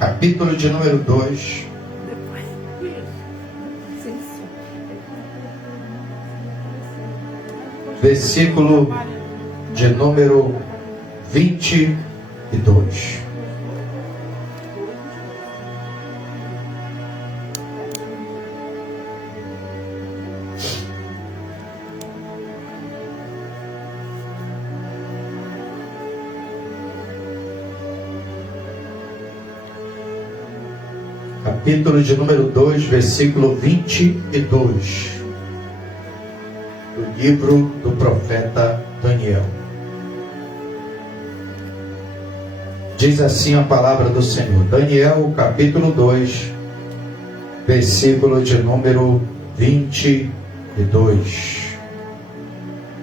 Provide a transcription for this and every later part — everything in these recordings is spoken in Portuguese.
capítulo de número 2, versículo de número 22. Capítulo de número 2, versículo 22, do livro do profeta Daniel. Diz assim a palavra do Senhor. Daniel, capítulo 2, versículo de número 22.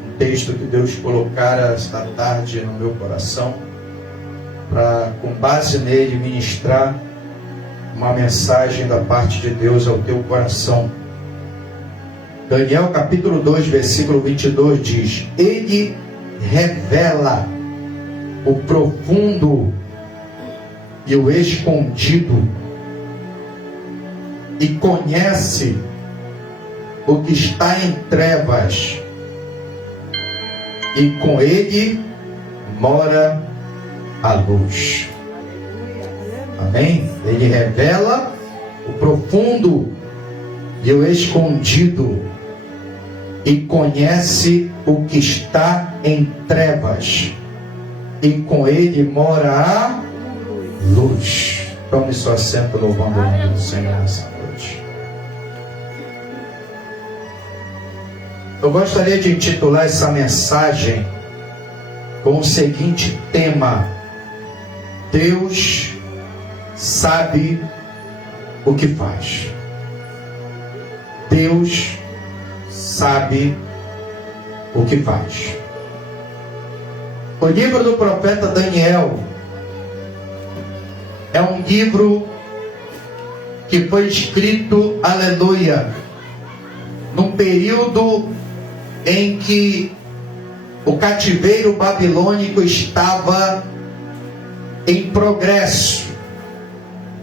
Um texto que Deus colocara esta tarde no meu coração, para, com base nele, ministrar uma mensagem da parte de Deus ao teu coração. Daniel capítulo 2, versículo 22 diz: Ele revela o profundo e o escondido, e conhece o que está em trevas, e com ele mora a luz. Amém? Ele revela o profundo e o escondido, e conhece o que está em trevas, e com ele mora a luz. Tome seu assento louvando o nome do Senhor nessa noite. Eu gostaria de intitular essa mensagem com o seguinte tema: Deus sabe o que faz. Deus sabe o que faz. O livro do profeta Daniel é um livro que foi escrito, aleluia, num período em que o cativeiro babilônico estava em progresso,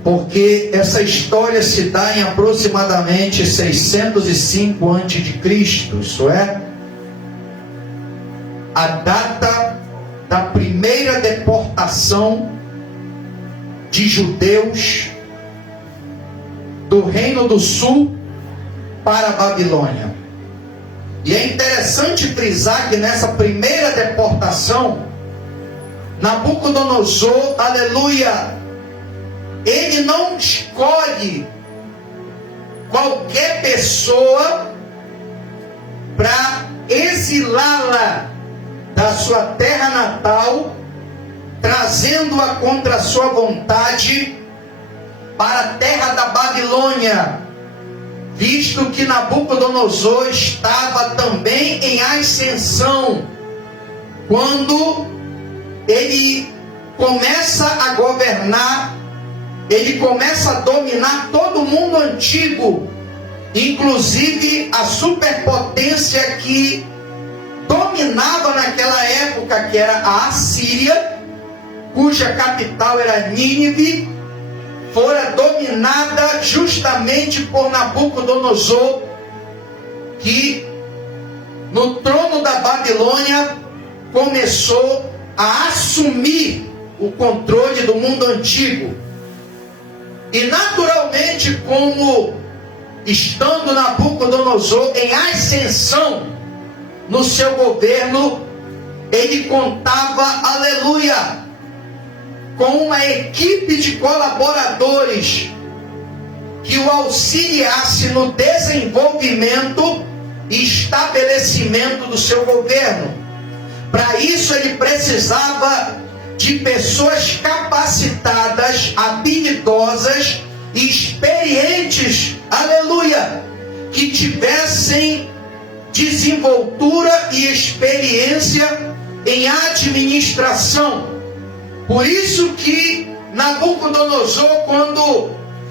porque essa história se dá em aproximadamente 605 a.C., isso é, a data da primeira deportação de judeus do Reino do Sul para a Babilônia. E é interessante frisar que nessa primeira deportação, Nabucodonosor, aleluia, ele não escolhe qualquer pessoa para exilá-la da sua terra natal, trazendo-a contra a sua vontade para a terra da Babilônia, visto que Nabucodonosor estava também em ascensão quando ele começa a governar. Ele começa a dominar todo o mundo antigo, inclusive a superpotência que dominava naquela época, que era a Assíria, cuja capital era Nínive, fora dominada justamente por Nabucodonosor, que no trono da Babilônia começou a assumir o controle do mundo antigo. E naturalmente, como estando Nabucodonosor em ascensão no seu governo, ele contava, aleluia, com uma equipe de colaboradores que o auxiliasse no desenvolvimento e estabelecimento do seu governo. Para isso ele precisava de pessoas capacitadas, habilidosas e experientes, aleluia, que tivessem desenvoltura e experiência em administração. Por isso que Nabucodonosor, quando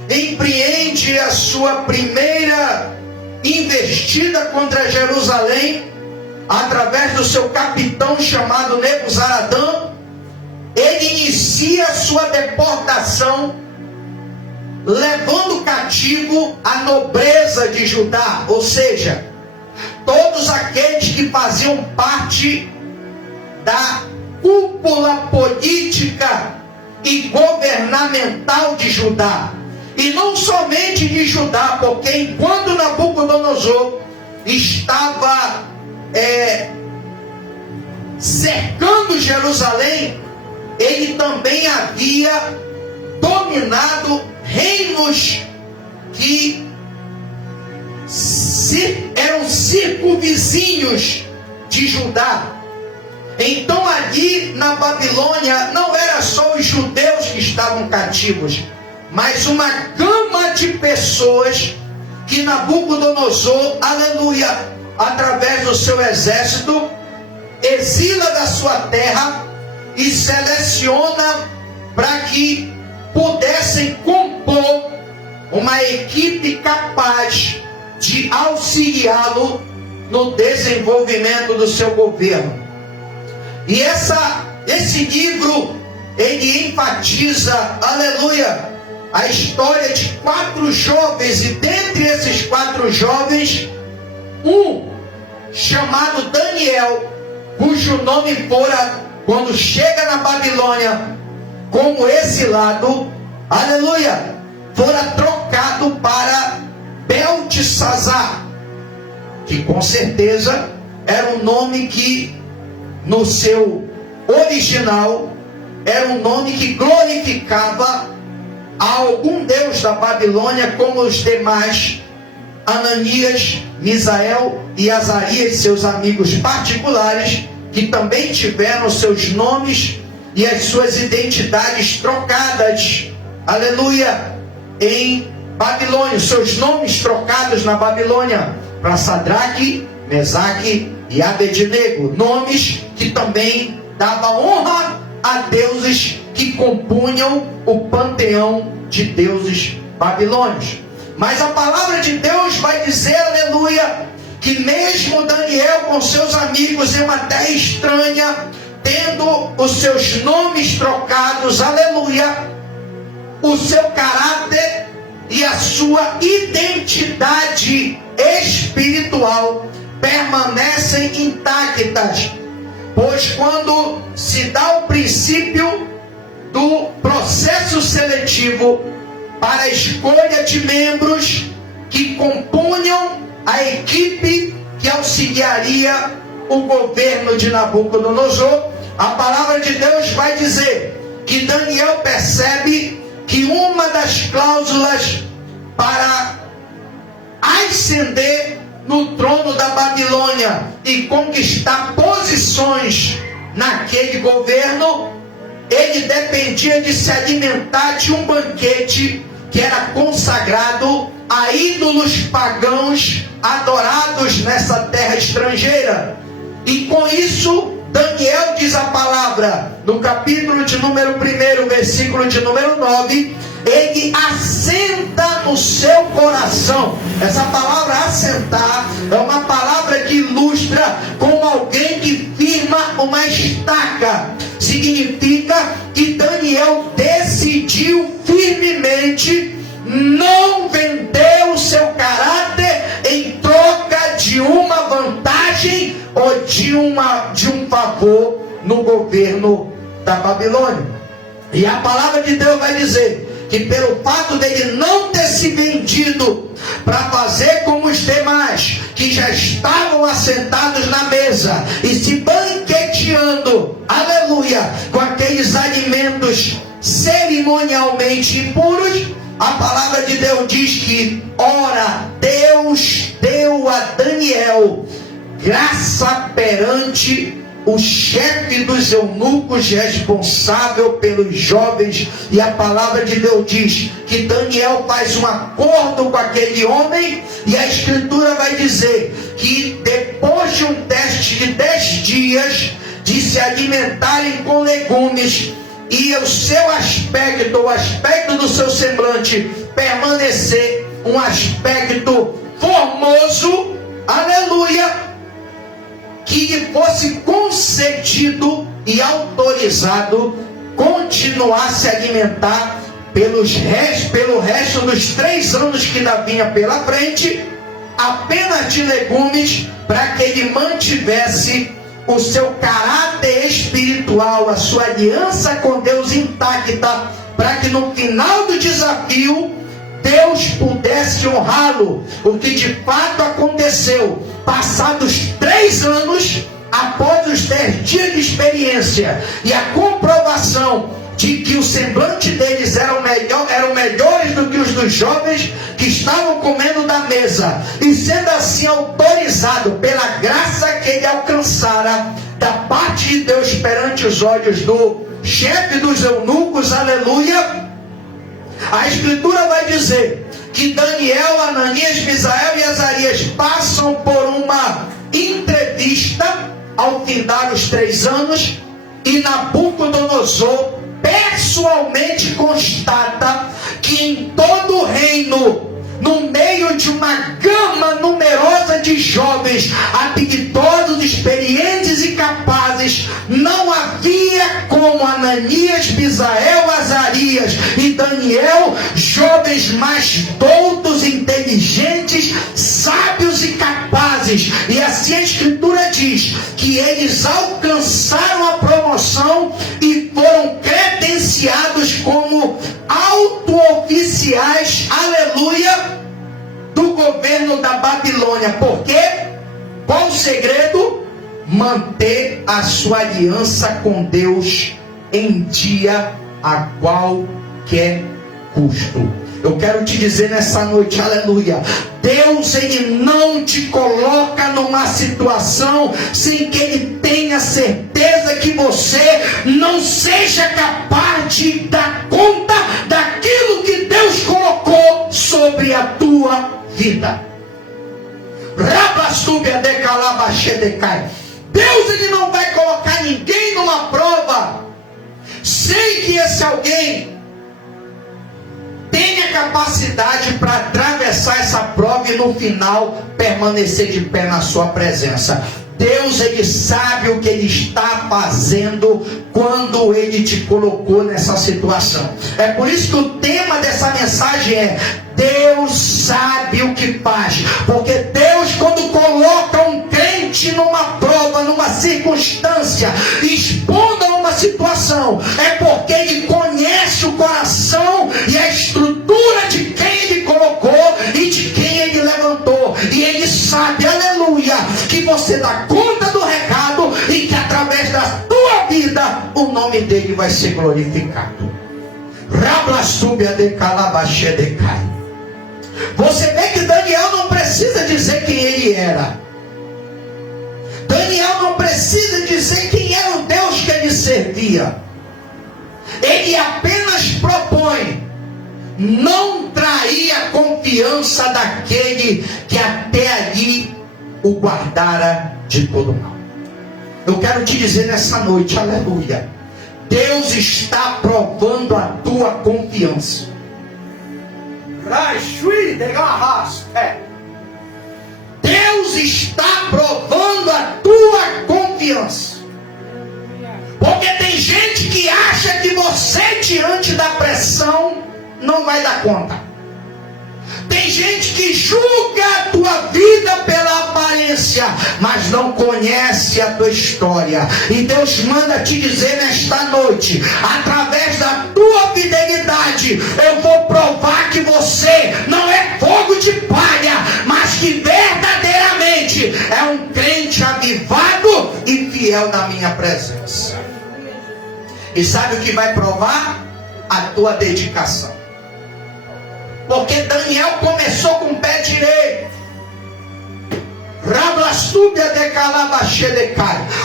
empreende a sua primeira investida contra Jerusalém, através do seu capitão chamado Nebuzaradã, ele inicia a sua deportação levando cativo a nobreza de Judá, ou seja, todos aqueles que faziam parte da cúpula política e governamental de Judá. E não somente de Judá, porque enquanto Nabucodonosor estava cercando Jerusalém, ele também havia dominado reinos que eram circunvizinhos de Judá. Então ali na Babilônia não era só os judeus que estavam cativos, mas uma gama de pessoas que Nabucodonosor, aleluia, através do seu exército, exila da sua terra e seleciona para que pudessem compor uma equipe capaz de auxiliá-lo no desenvolvimento do seu governo. E esse livro, ele enfatiza, aleluia, a história de 4 jovens, e dentre esses 4 jovens, um chamado Daniel, cujo nome fora, quando chega na Babilônia, como exilado, aleluia, fora trocado para Beltesazar, que com certeza era um nome que, no seu original, era um nome que glorificava a algum deus da Babilônia, como os demais, Ananias, Misael e Azarias, seus amigos particulares, que também tiveram seus nomes e as suas identidades trocadas, aleluia, em Babilônia, seus nomes trocados na Babilônia, para Sadraque, Mesaque e Abednego, nomes que também davam honra a deuses que compunham o panteão de deuses babilônios. Mas a palavra de Deus vai dizer, aleluia, que mesmo Daniel com seus amigos em uma terra estranha, tendo os seus nomes trocados, aleluia, o seu caráter e a sua identidade espiritual permanecem intactas. Pois quando se dá o princípio do processo seletivo para a escolha de membros que compunham a equipe que auxiliaria o governo de Nabucodonosor, a palavra de Deus vai dizer que Daniel percebe que uma das cláusulas para ascender no trono da Babilônia e conquistar posições naquele governo, ele dependia de se alimentar de um banquete que era consagrado a ídolos pagãos adorados nessa terra estrangeira. E com isso, Daniel, diz a palavra, no capítulo de número 1, versículo de número 9, ele assenta no seu coração. Essa palavra assentar é uma palavra que ilustra como alguém que firma uma estaca. Significa que Daniel decidiu firmemente não vender o seu caráter em troca de uma vantagem ou de um favor no governo da Babilônia. E a palavra de Deus vai dizer que pelo fato dele não ter se vendido para fazer como os demais, que já estavam assentados na mesa e se banqueteando, aleluia, com aqueles alimentos cerimonialmente impuros, a palavra de Deus diz que, ora, Deus deu a Daniel graça perante o chefe dos eunucos responsável pelos jovens, e a palavra de Deus diz que Daniel faz um acordo com aquele homem, e a escritura vai dizer que depois de um teste de 10 dias de se alimentarem com legumes, e o seu aspecto, o aspecto do seu semblante permanecer um aspecto formoso, aleluia, que lhe fosse concedido e autorizado continuar a se alimentar pelo resto dos 3 anos que ainda vinha pela frente, apenas de legumes, para que ele mantivesse o seu caráter espiritual, a sua aliança com Deus intacta, para que no final do desafio Deus pudesse honrá-lo. O que de fato aconteceu, passados 3 anos, após os 10 dias de experiência e a comprovação de que o semblante deles eram melhores do que os dos jovens que estavam comendo da mesa, e sendo assim autorizado pela graça que ele alcançara da parte de Deus perante os olhos do chefe dos eunucos, aleluia, a Escritura vai dizer que Daniel, Ananias, Misael e Azarias passam por uma entrevista ao findar os 3 anos, e Nabucodonosor pessoalmente constata que em todo o reino, no meio de uma gama numerosa de jovens habilidosos, experientes e capazes, não havia como Ananias, Misael, Azarias e Daniel, jovens mais doutos, inteligentes, sábios e capazes. E assim a Escritura diz que eles alcançaram a promoção e foram credenciados como auto-oficiais, aleluia, do governo da Babilônia. Por quê? Qual o segredo? Manter a sua aliança com Deus em dia a qualquer custo. Eu quero te dizer nessa noite, aleluia, Deus, Ele não te coloca numa situação sem que Ele tenha certeza que você não seja capaz de dar conta daquilo que Deus colocou sobre a tua vida. Deus, Ele não vai colocar ninguém numa prova sem que esse alguém tenha capacidade para atravessar essa prova e no final permanecer de pé na sua presença. Deus, Ele sabe o que Ele está fazendo quando Ele te colocou nessa situação. É por isso que o tema dessa mensagem é: Deus sabe o que faz. Porque Deus, quando coloca um crente numa prova, numa circunstância, expondo a uma situação, é porque Ele conhece o coração e a estrutura de quem Ele colocou e de quem Ele levantou. E Ele sabe, aleluia, que você dá conta do recado e que através da tua vida o nome dele vai ser glorificado. Você vê que Daniel não precisa dizer quem ele era. Daniel não precisa dizer quem era o Deus que ele servia. Ele apenas propõe não trair a confiança daquele que até ali o guardara de todo mal. Eu quero te dizer nessa noite, aleluia, Deus está provando a tua confiança. Deus está provando a tua confiança. Porque tem gente que acha que você, diante da pressão, não vai dar conta. Tem gente que julga a tua vida pela aparência, mas não conhece a tua história. E Deus manda te dizer nesta noite, através da tua fidelidade, eu vou provar que você não é fogo de palha, mas que verdadeiramente é um crente avivado e fiel na minha presença. E sabe o que vai provar? A tua dedicação. Porque Daniel começou com o pé direito.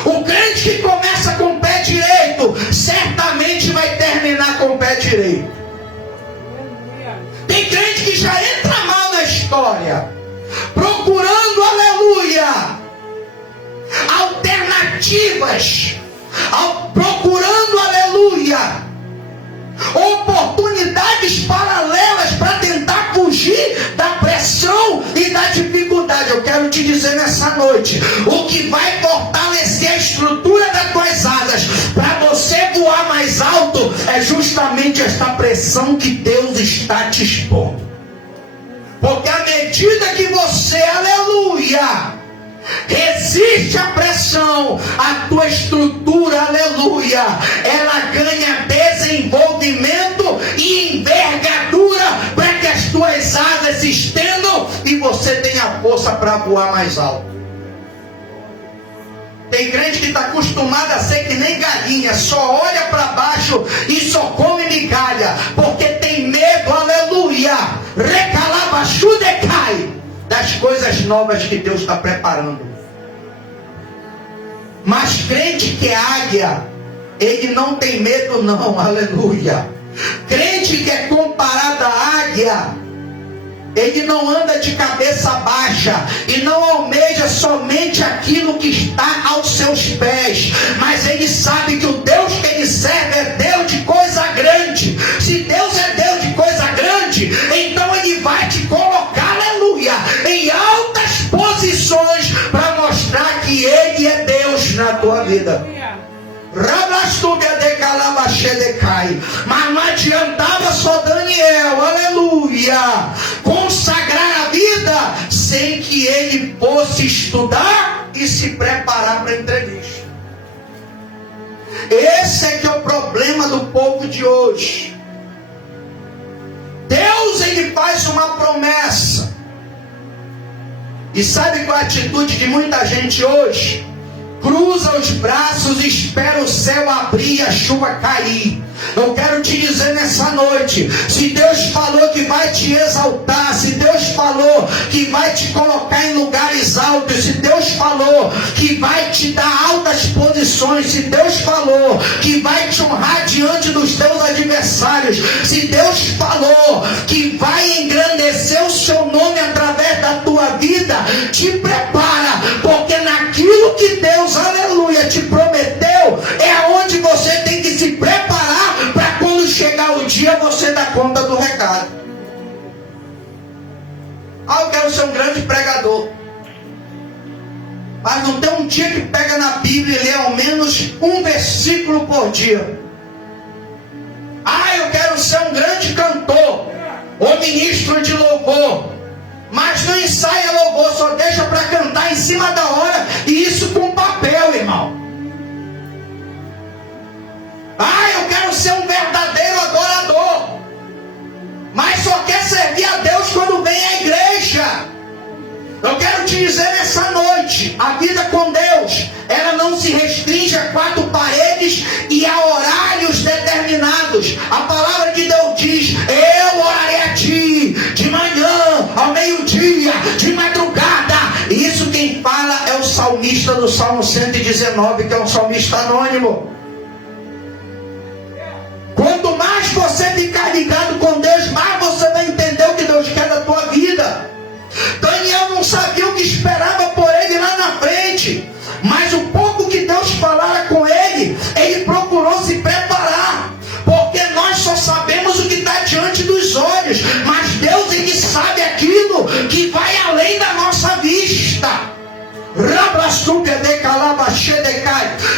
O crente que começa com o pé direito certamente vai terminar com o pé direito. Tem crente que já entra mal na história, procurando, aleluia, alternativas, procurando, aleluia, oportunidades paralelas para tentar fugir da pressão e da dificuldade. Eu quero te dizer nessa noite, o que vai fortalecer a estrutura das tuas asas para você voar mais alto é é justamente esta pressão que Deus está te expondo. Porque à medida que você, aleluia, resiste à pressão, a tua estrutura, aleluia, ela ganha desenvolvimento e envergadura para que as tuas asas se estendam e você tenha força para voar mais alto. Tem crente que está acostumado a ser que nem galinha, só olha para baixo e só come migalha, porque tem medo, aleluia, recalabachudecai, das coisas novas que Deus está preparando. Mas crente que é águia, ele não tem medo não, aleluia. Crente que é comparado à águia, ele não anda de cabeça baixa e não almeja somente aquilo que está aos seus pés, mas ele sabe que o Deus que ele serve é Deus de coisa grande. Se Deus é Deus de coisa grande, então ele vai te colocar, aleluia, em altas posições para mostrar que ele é Deus na tua vida. Mas não adiantava só Daniel, aleluia, consagrar a vida sem que ele fosse estudar e se preparar para a entrevista. Esse é que é o problema do povo de hoje. Deus, ele faz uma promessa, e sabe qual é a atitude de muita gente hoje? Cruza os braços e espera o céu abrir e a chuva cair. Eu quero te dizer nessa noite, se Deus falou que vai te exaltar, se Deus falou que vai te colocar em lugares altos, se Deus falou que vai te dar altas posições, se Deus falou que vai te honrar diante dos teus adversários, se Deus falou que vai engrandecer o seu nome através da tua vida, te prepara, porque naquilo que Deus, aleluia, te prometeu, é aonde você tem que se preparar para quando chegar o dia você dar conta do recado. Eu quero ser um grande pregador, mas não tem um dia que pega na Bíblia e lê ao menos um versículo por dia. Eu quero ser um grande cantor ou ministro de louvor, mas não ensaia louvor, só deixa para cantar em cima da hora, e isso com papel, irmão. Eu quero ser um verdadeiro adorador, mas só quer servir a Deus quando vem à igreja. Eu quero te dizer nessa noite, a vida com Deus, ela não se restringe a 4 paredes e a horários determinados. A palavra de Deus diz: eu orarei a ti de manhã, ao meio-dia, de madrugada. E isso quem fala é o salmista do Salmo 119, que é um salmista anônimo. Quanto mais você ficar ligado com Deus, mais você vai entender o que Deus quer da tua vida. Daniel não sabia o que esperava por ele lá na frente, mas o pouco que Deus falara com ele, ele procurou se preparar, porque nós só sabemos o que está diante dos olhos, mas Deus, ele sabe aquilo que vai além da nossa vista.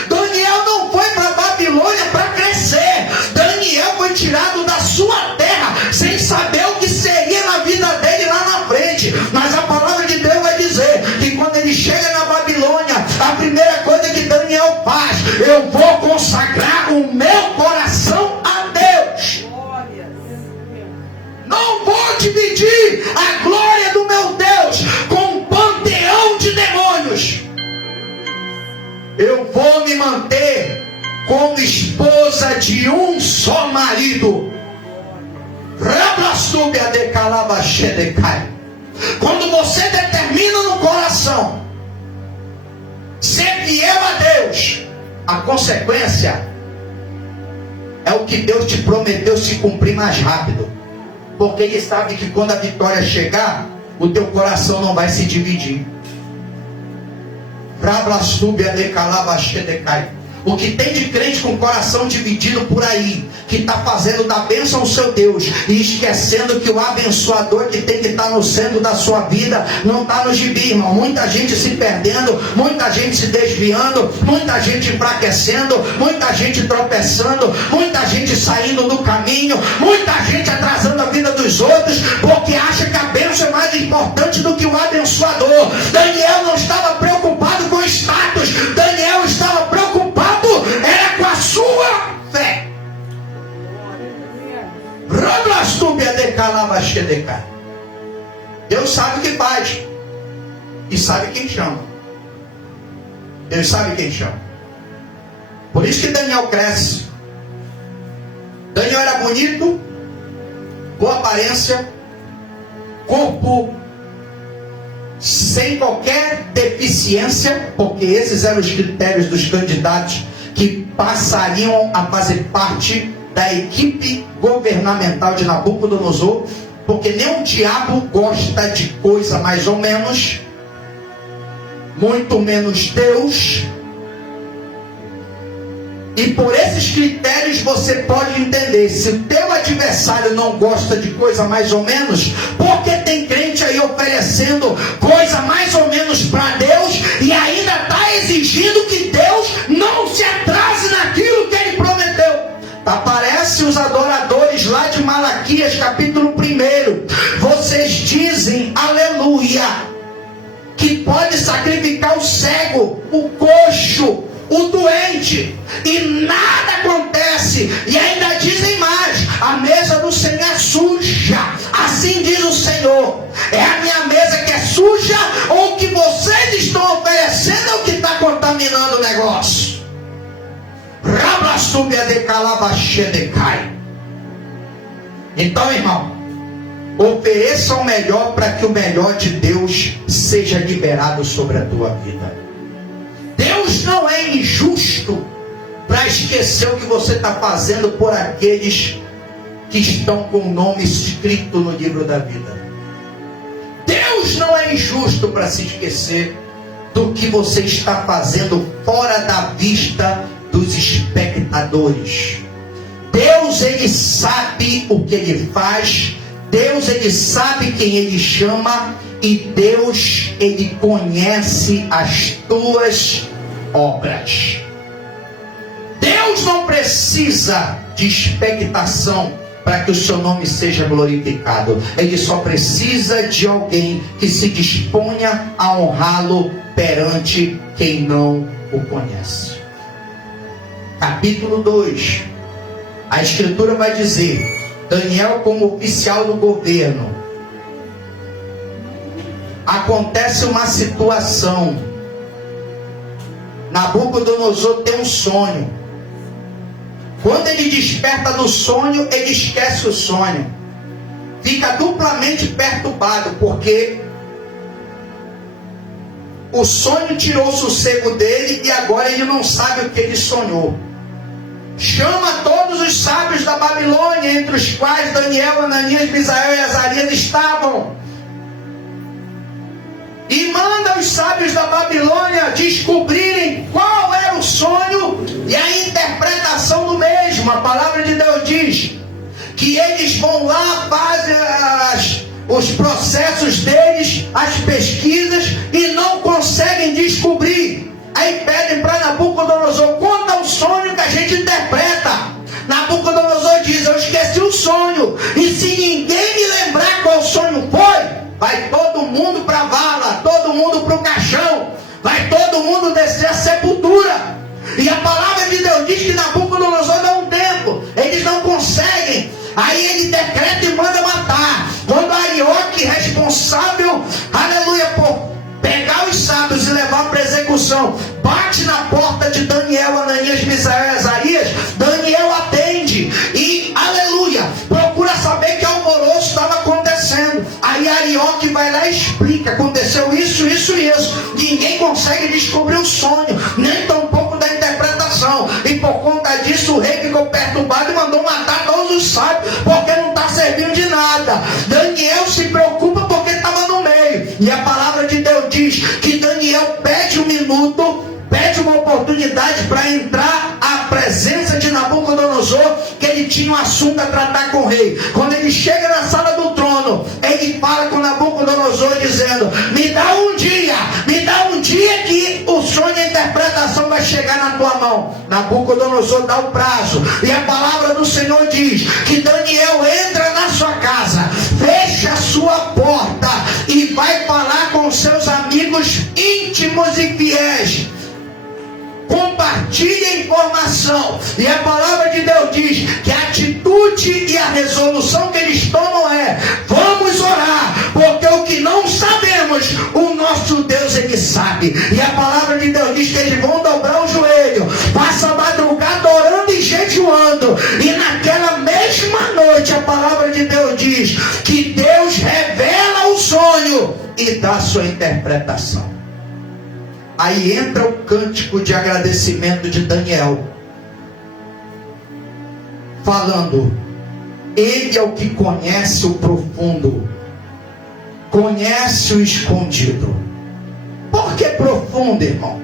Daniel não foi para a Babilônia para crescer. Daniel foi tirado da sua terra sem saber o que seria na vida dele lá na frente. Mas a palavra de Deus vai dizer que quando ele chega na Babilônia, a primeira coisa que Daniel faz: eu vou consagrar o meu coração a Deus. Não vou dividir a glória do meu Deus com um panteão de demônios. Eu vou me manter como esposa de um só marido. Quando você determina no coração ser fiel a Deus, a consequência é o que Deus te prometeu se cumprir mais rápido. Porque Ele sabe que quando a vitória chegar, o teu coração não vai se dividir. O que tem de crente com o coração dividido por aí, que está fazendo da bênção ao seu Deus e esquecendo que o abençoador que tem que estar no centro da sua vida não está no gibi, irmão. Muita gente se perdendo, muita gente se desviando, muita gente enfraquecendo, muita gente tropeçando, muita gente saindo do caminho, muita gente atrasando a vida dos outros, porque acha que a bênção é mais importante do que o abençoador. Daniel não estava preocupado com status, Daniel estava preocupado era com a sua fé. Deus sabe o que faz e sabe quem chama. Deus sabe quem chama. Por isso que Daniel cresce. Daniel era bonito, boa aparência, corpo sem qualquer deficiência, porque esses eram os critérios dos candidatos que passariam a fazer parte da equipe governamental de Nabucodonosor, porque nem o diabo gosta de coisa mais ou menos, muito menos Deus. E por esses critérios você pode entender, se o teu adversário não gosta de coisa mais ou menos, porque tem crente aí oferecendo coisa mais ou menos para Deus e ainda está exigindo que Deus não se atrase naquilo que Ele prometeu. Aparece os adoradores lá de Malaquias capítulo 1. Vocês dizem, aleluia, que pode sacrificar o cego, o coxo, o doente, e nada acontece, e ainda dizem mais, a mesa do Senhor é suja. Assim diz o Senhor, é a minha mesa que é suja, ou o que vocês estão oferecendo é o que está contaminando o negócio. Então, irmão, ofereça o melhor para que o melhor de Deus seja liberado sobre a tua vida. Deus não é injusto para esquecer o que você está fazendo por aqueles que estão com o nome escrito no livro da vida. Deus não é injusto para se esquecer do que você está fazendo fora da vista dos espectadores. Deus, Ele sabe o que Ele faz. Deus, Ele sabe quem Ele chama. E Deus, Ele conhece as tuas obras. Deus não precisa de expectação para que o seu nome seja glorificado. Ele só precisa de alguém que se disponha a honrá-lo perante quem não o conhece. Capítulo 2. A Escritura vai dizer: Daniel como oficial do governo. Acontece uma situação. Nabucodonosor tem um sonho. Quando ele desperta do sonho, ele esquece o sonho. Fica duplamente perturbado, porque o sonho tirou o sossego dele e agora ele não sabe o que ele sonhou. Chama todos os sábios da Babilônia, entre os quais Daniel, Ananias, Misael e Azarias estavam. E manda os sábios da Babilônia descobrirem qual era o sonho e a interpretação do mesmo. A palavra de Deus diz que eles vão lá, fazem os processos deles, as pesquisas, e não conseguem descobrir. Aí pedem para Nabucodonosor: conta o sonho que a gente interpreta. Nabucodonosor diz: eu esqueci o sonho, e se ninguém me lembrar qual sonho foi, vai todo mundo para a vala, todo mundo para o caixão, vai todo mundo descer a sepultura. E a palavra de Deus diz que Nabucodonosor dá um tempo, eles não conseguem. Aí ele decreta e manda matar. Quando Arioque, responsável, aleluia, por pegar os sábios e levar para execução, bate na porta de Daniel, Ananias, Misael e Azarias, Daniel atende e, aleluia, procura saber que alvoroço estava acontecendo. Aí Arioque vai lá e explica: aconteceu isso, isso e isso. Ninguém consegue descobrir o sonho, nem tampouco da interpretação. E por conta disso o rei ficou perturbado e mandou matar todos os sábios, porque não está servindo de nada. Daniel se preocupa porque estava no meio. E a palavra de Deus diz que Daniel pede um minuto pede uma oportunidade para entrar à presença de Nabucodonosor, que ele tinha um assunto a tratar com o rei. Quando ele chega na sala do trono, ele fala com Nabucodonosor dizendo: me dá um dia que o sonho e a interpretação vai chegar na tua mão. Nabucodonosor dá o prazo, e a palavra do Senhor diz que Daniel entra na sua casa, fecha a sua porta e vai falar com seus amigos íntimos e fiéis. Compartilhe a informação. E a palavra de Deus diz que a atitude e a resolução que eles tomam é: vamos orar, porque o que não sabemos, o nosso Deus ele sabe. E a palavra de Deus diz que eles vão dobrar o joelho, passa a madrugada orando e jejuando. E naquela mesma noite a palavra de Deus diz que Deus revela o sonho e dá sua interpretação. Aí entra o cântico de agradecimento de Daniel, falando: ele é o que conhece o profundo, conhece o escondido. Por que profundo, irmão?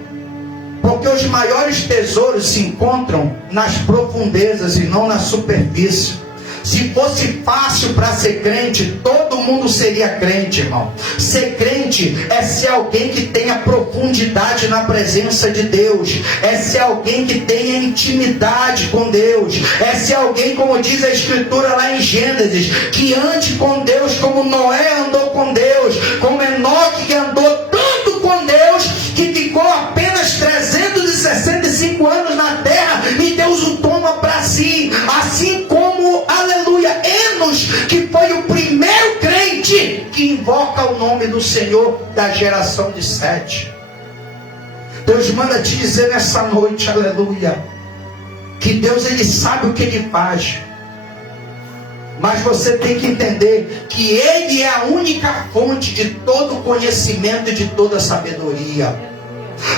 Porque os maiores tesouros se encontram nas profundezas e não na superfície. Se fosse fácil para ser crente, todo mundo seria crente, irmão. Ser crente é ser alguém que tenha profundidade na presença de Deus, é ser alguém que tenha intimidade com Deus, é ser alguém, como diz a Escritura lá em Gênesis, que ande com Deus como Noé andou com Deus, como Enoque, que andou tanto com Deus, que ficou apenas 365 anos na terra e Deus o toma para si. Assim como, aleluia, Enos, que foi o primeiro crente que invoca o nome do Senhor da geração de Sete. Deus manda te dizer nessa noite, aleluia, que Deus ele sabe o que ele faz. Mas você tem que entender que ele é a única fonte de todo conhecimento e de toda sabedoria.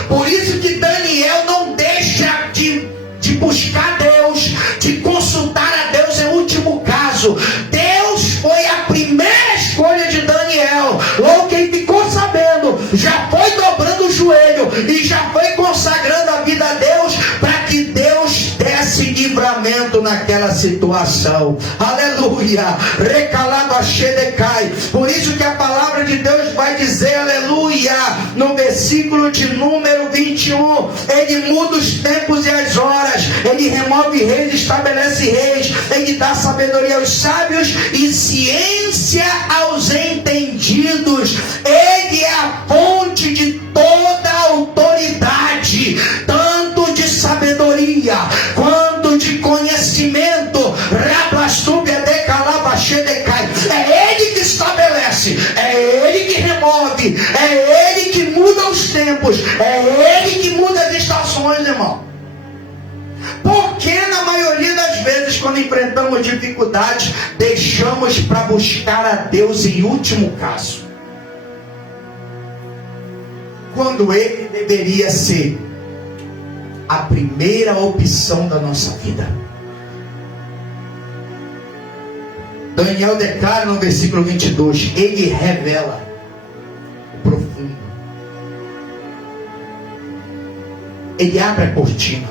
Por isso que Daniel não deixa de buscar Deus, de consultar a Deus em último caso. Deus foi a primeira escolha de Daniel. Logo que ele ficou sabendo, já foi dobrando o joelho e já foi consagrando a vida a Deus, para que Deus desse livramento naquela situação. Aleluia. Recalado a Shedecai. Por isso que a palavra de Deus vai dizer, aleluia, no versículo de número 21, ele muda os tempos e as horas, ele remove reis, estabelece reis, ele dá sabedoria aos sábios e ciência aos entendidos. Ele é a fonte de toda a autoridade, tanto de sabedoria quanto de conhecimento. É ele que estabelece, é ele que remove, é ele que muda os tempos, é ele que muda as estações, irmão. Porque na maioria das vezes, quando enfrentamos dificuldades, deixamos para buscar a Deus em último caso, quando ele deveria ser a primeira opção da nossa vida. Daniel declara no versículo 22, ele revela o profundo. Ele abre a cortina.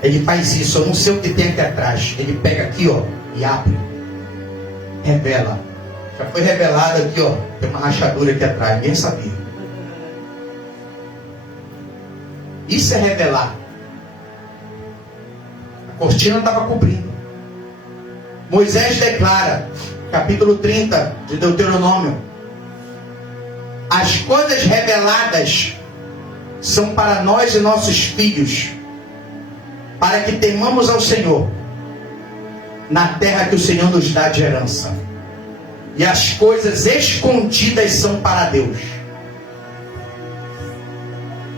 Ele faz isso, eu não sei o que tem aqui atrás. Ele pega aqui, ó, e abre. Revela. Já foi revelado aqui, ó, tem uma rachadura aqui atrás, ninguém sabia. Isso é revelar. A cortina estava cobrindo. Moisés declara, capítulo 30 de Deuteronômio: as coisas reveladas são para nós e nossos filhos, para que temamos ao Senhor na terra que o Senhor nos dá de herança. E as coisas escondidas são para Deus.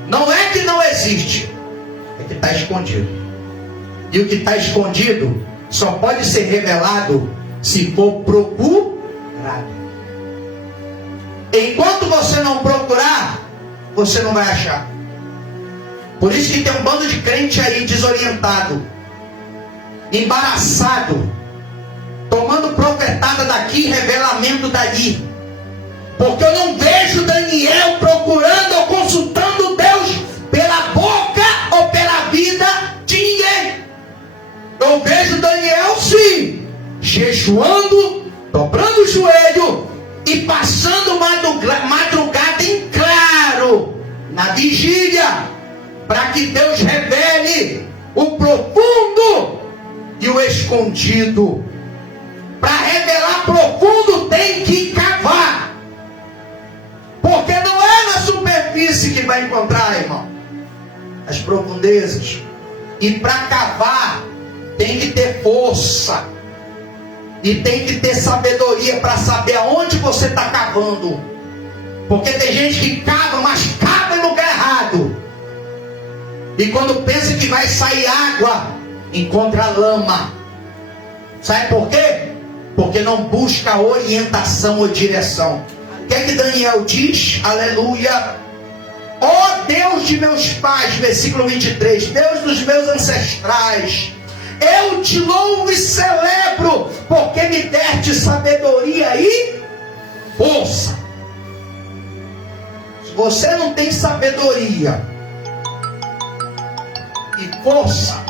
Não é que não existe, é que está escondido. E o que está escondido só pode ser revelado se for procurado. Enquanto você não procurar, você não vai achar. Por isso que tem um bando de crente aí desorientado, embaraçado, tomando profetada daqui, revelamento dali. Porque eu não vejo Daniel procurando ou consultando Deus pela boca jejuando, dobrando o joelho e passando madrugada em claro, na vigília, para que Deus revele o profundo e o escondido. Para revelar profundo tem que cavar, porque não é na superfície que vai encontrar, irmão, as profundezas. E para cavar tem que ter força e tem que ter sabedoria para saber aonde você está cavando, porque tem gente que cava, mas cava em lugar errado, e quando pensa que vai sair água, encontra lama. Sabe por quê? Porque não busca orientação ou direção. O que é que Daniel diz? Aleluia. Ó Deus de meus pais, versículo 23, Deus dos meus ancestrais, eu te louvo e celebro, porque me deste sabedoria e força. Se você não tem sabedoria e força,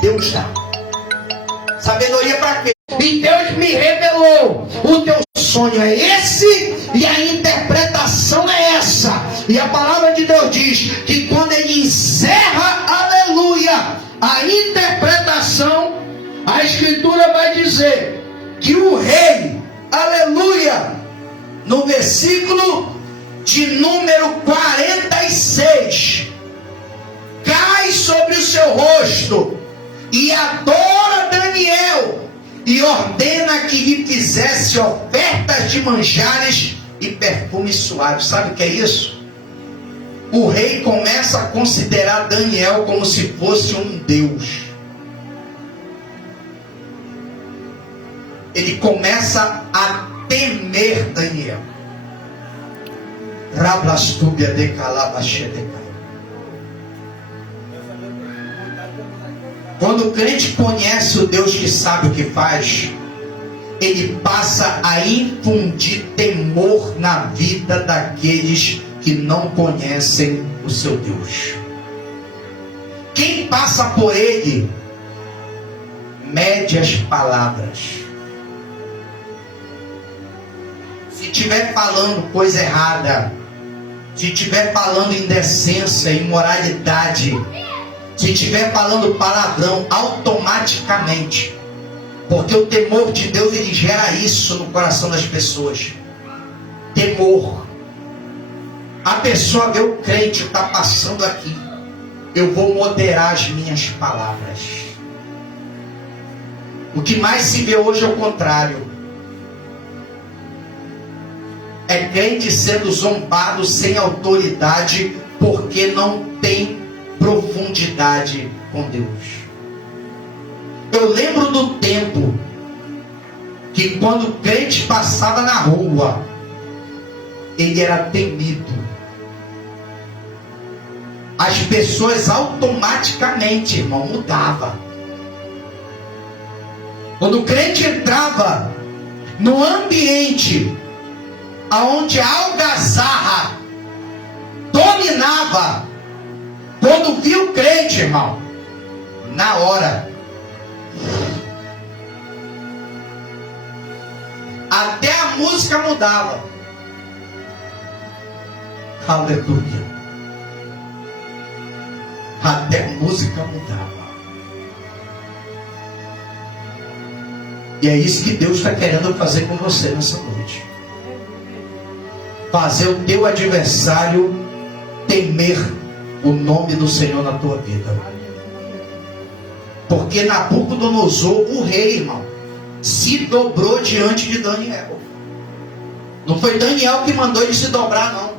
Deus dá. Sabedoria para quê? E Deus me revelou, o teu sonho é esse e a interpretação é essa. E a palavra de Deus diz que quando ele encerra, aleluia, a interpretação, a escritura vai dizer que o rei, aleluia, no versículo de número 46, cai sobre o seu rosto e adora Daniel e ordena que lhe fizesse ofertas de manjares e perfumes suaves. Sabe o que é isso? O rei começa a considerar Daniel como se fosse um Deus. Ele começa a temer Daniel. Rablastúbia de calabachedecai. Quando o crente conhece o Deus que sabe o que faz, ele passa a infundir temor na vida daqueles que não conhecem o seu Deus. Quem passa por ele mede as palavras. Se estiver falando coisa errada, se estiver falando indecência, imoralidade, se estiver falando palavrão, automaticamente, porque o temor de Deus, ele gera isso no coração das pessoas. Temor. A pessoa vê o crente, está passando aqui, eu vou moderar as minhas palavras. O que mais se vê hoje é o contrário. É crente sendo zombado sem autoridade, porque não tem profundidade com Deus. Eu lembro do tempo que quando o crente passava na rua, ele era temido. As pessoas automaticamente, irmão, mudavam. Quando o crente entrava no ambiente onde a algazarra dominava, quando viu o crente, irmão, na hora, até a música mudava. Aleluia. Até a música mudava. E é isso que Deus está querendo fazer com você nessa noite. Fazer o teu adversário temer o nome do Senhor na tua vida. Porque Nabucodonosor, o rei, irmão, se dobrou diante de Daniel. Não foi Daniel que mandou ele se dobrar, não.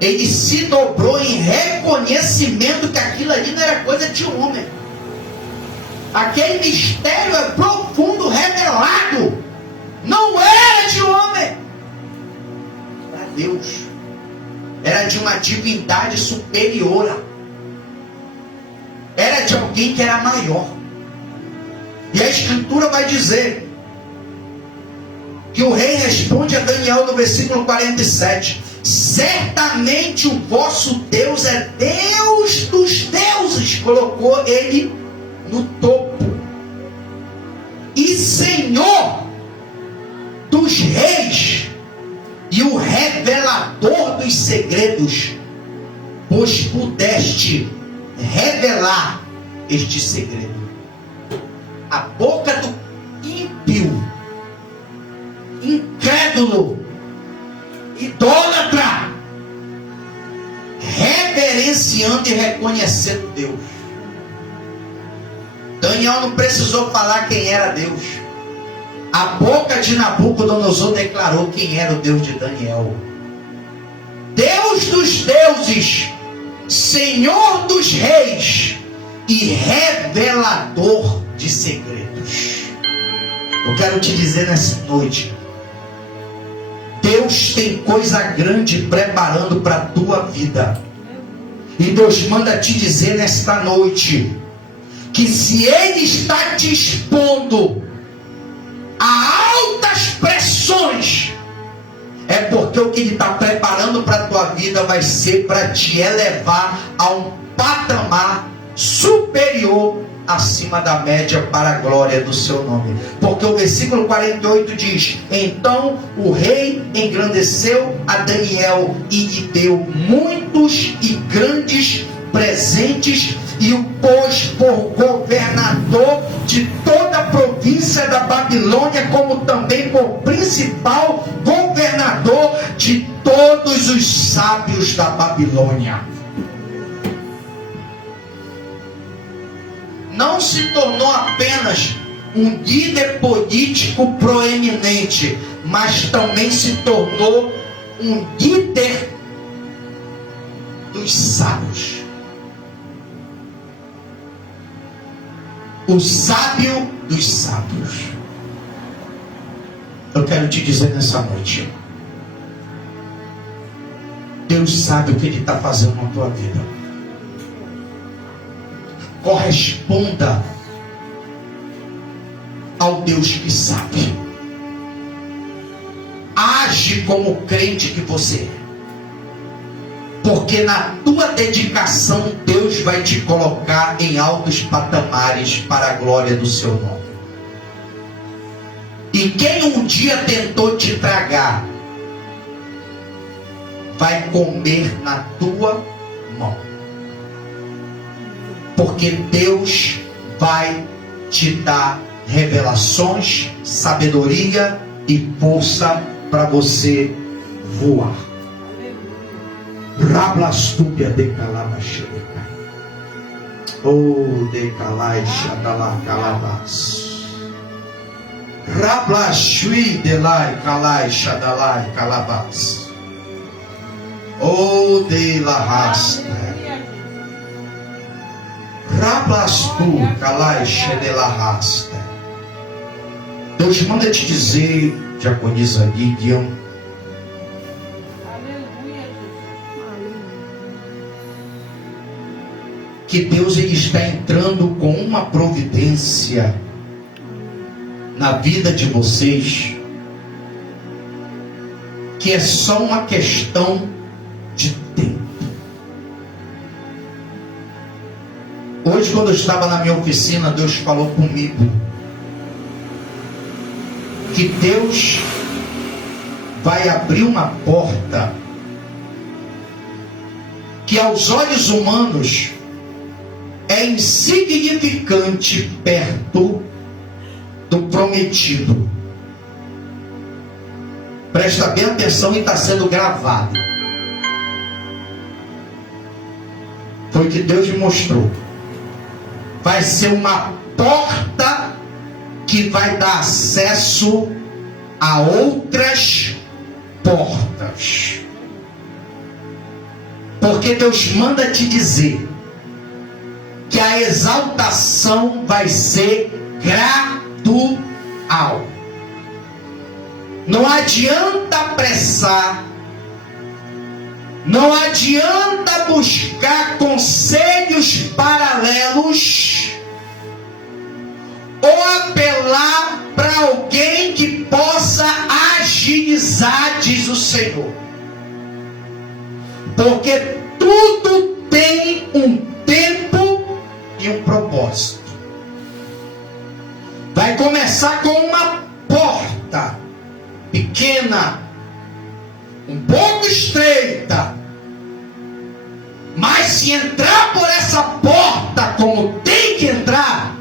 Ele se dobrou em reconhecimento que aquilo ali não era coisa de homem. Aquele mistério é profundo, revelado. Não era de homem. Era Deus. Era de uma divindade superior. Era de alguém que era maior. E a escritura vai dizer que o rei responde a Daniel no versículo 47: certamente o vosso Deus é Deus dos deuses. Colocou ele no topo. E Senhor dos reis e o revelador dos segredos, pois pudeste revelar este segredo. A boca do ímpio, incrédulo, idólatra, reverenciando e reconhecendo Deus. Daniel não precisou falar quem era Deus. A boca de Nabucodonosor declarou quem era o Deus de Daniel. Deus dos deuses, Senhor dos reis e revelador de segredos. Eu quero te dizer nessa noite, Deus tem coisa grande preparando para a tua vida. E Deus manda te dizer nesta noite, que se Ele está te expondo a altas pressões, é porque o que Ele está preparando para a tua vida vai ser para te elevar a um patamar superior acima da média para a glória do seu nome. Porque o versículo 48 diz: então o rei engrandeceu a Daniel e lhe deu muitos e grandes presentes e o pôs por governador de toda a província da Babilônia, como também por principal governador de todos os sábios da Babilônia. Não se tornou apenas um líder político proeminente, mas também se tornou um líder dos sábios. O sábio dos sábios. Eu quero te dizer nessa noite, Deus sabe o que Ele está fazendo na tua vida. Corresponda ao Deus que sabe. Age como crente que você é. Porque na tua dedicação Deus vai te colocar em altos patamares para a glória do seu nome. E quem um dia tentou te tragar, vai comer na tua mão. Porque Deus vai te dar revelações, sabedoria e força para você voar. Rablastúpia de calabachega. Oh, de calai xadala calabas. Rablashui de lai calai xadalai calabas. Oh, de la rasta. Rablastu calai xadela rasta. Deus manda te dizer, diaconisa Gideon, que Deus ele está entrando com uma providência na vida de vocês, que é só uma questão de tempo. Hoje, quando eu estava na minha oficina, Deus falou comigo que Deus vai abrir uma porta que aos olhos humanos é insignificante perto do prometido. Presta bem atenção e está sendo gravado. Foi o que Deus me mostrou. Vai ser uma porta que vai dar acesso a outras portas. Porque Deus manda te dizer que a exaltação vai ser gradual. Não adianta apressar, não adianta buscar conselhos paralelos ou apelar para alguém que possa agilizar, diz o Senhor. Porque tudo tem um tempo e um propósito. Vai começar começar com uma porta pequena, um pouco estreita, mas se entrar por essa porta como tem que entrar,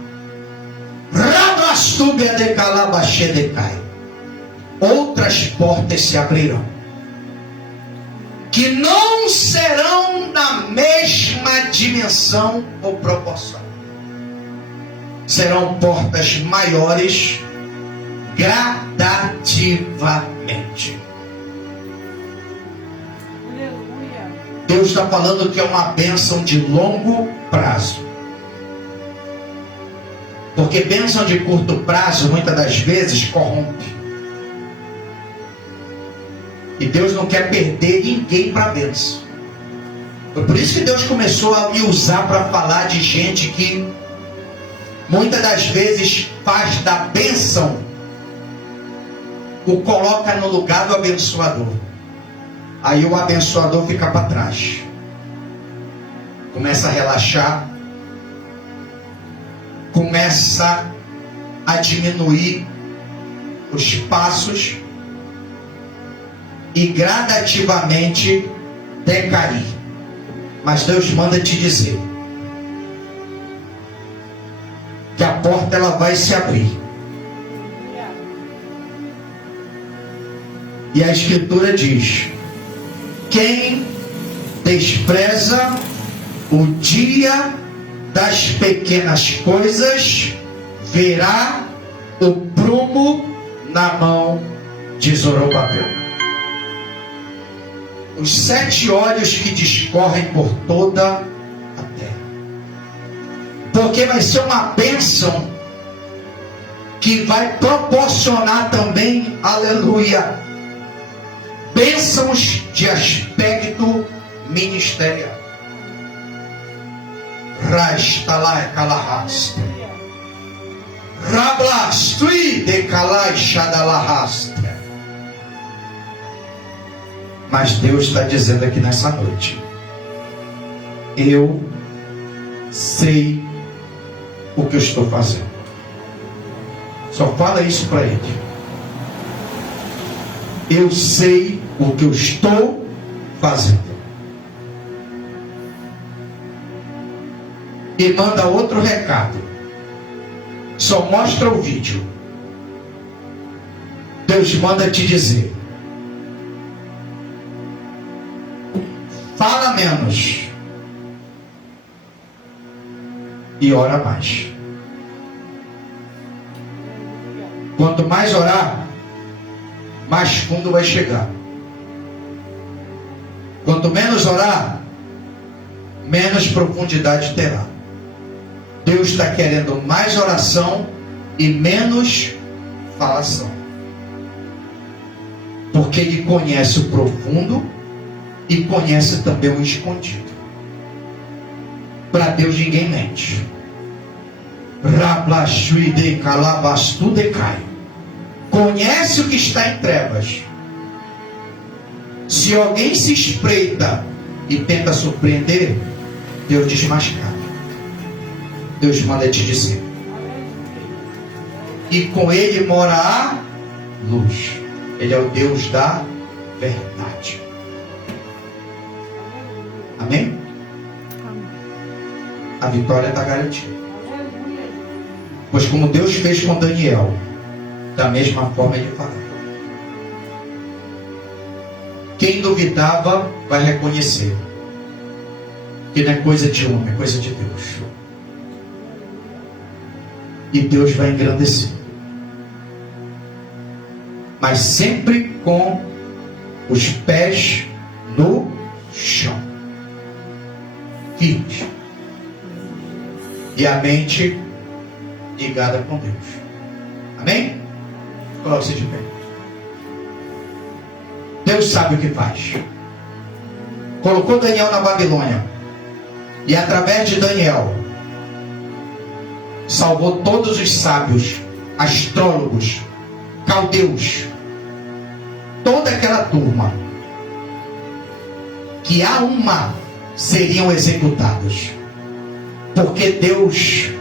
outras portas se abrirão, que não serão na mesma dimensão ou proporção. Serão portas maiores gradativamente. Deus está falando que é uma bênção de longo prazo. Porque bênção de curto prazo, muitas das vezes, corrompe. E Deus não quer perder ninguém para a bênção. Foi por isso que Deus começou a me usar para falar de gente que muitas das vezes faz da bênção, o coloca no lugar do abençoador. Aí o abençoador fica para trás, começa a relaxar, começa a diminuir os passos e gradativamente decair. Mas Deus manda te dizer que a porta ela vai se abrir. E a Escritura diz: quem despreza o dia das pequenas coisas, verá o prumo na mão de Zorobabel. Os 7 olhos que discorrem por toda a terra. Porque vai ser uma bênção que vai proporcionar também, aleluia, bênçãos de aspecto ministerial. Rastalai kalahasta. Rablastui de kalai shadalahasta. Mas Deus está dizendo aqui nessa noite: eu sei o que eu estou fazendo. Só fala isso para ele. Eu sei o que eu estou fazendo. E manda outro recado. Só mostra o vídeo. Deus manda te dizer: fala menos e ora mais. Quanto mais orar, mais fundo vai chegar. Quanto menos orar, menos profundidade terá. Deus está querendo mais oração e menos falação. Porque Ele conhece o profundo e conhece também o escondido. Para Deus ninguém mente. Conhece o que está em trevas. Se alguém se espreita e tenta surpreender, Deus desmascara. Deus manda te dizer. E com Ele mora a luz. Ele é o Deus da verdade. Amém? A vitória está garantida. Pois como Deus fez com Daniel, da mesma forma Ele fará. Quem duvidava vai reconhecer que não é coisa de homem, é coisa de Deus. E Deus vai engrandecer. Mas sempre com os pés no chão. Firmes. E a mente ligada com Deus. Amém? Coloque-se de pé. Deus sabe o que faz. Colocou Daniel na Babilônia. E através de Daniel salvou todos os sábios, astrólogos, caldeus, toda aquela turma que a uma seriam executados. Porque Deus,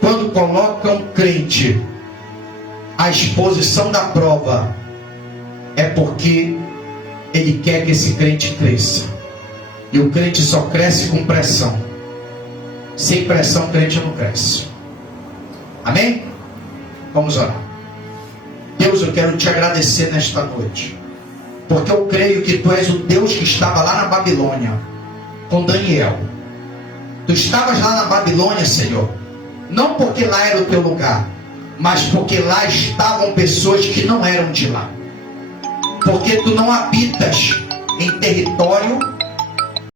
quando coloca um crente a exposição da prova é porque Ele quer que esse crente cresça. E o crente só cresce com pressão. Sem pressão, o crente não cresce. Amém? Vamos orar. Deus, eu quero te agradecer nesta noite, porque eu creio que Tu és o Deus que estava lá na Babilônia com Daniel. Tu estavas lá na Babilônia, Senhor, não porque lá era o Teu lugar, mas porque lá estavam pessoas que não eram de lá. Porque Tu não habitas em território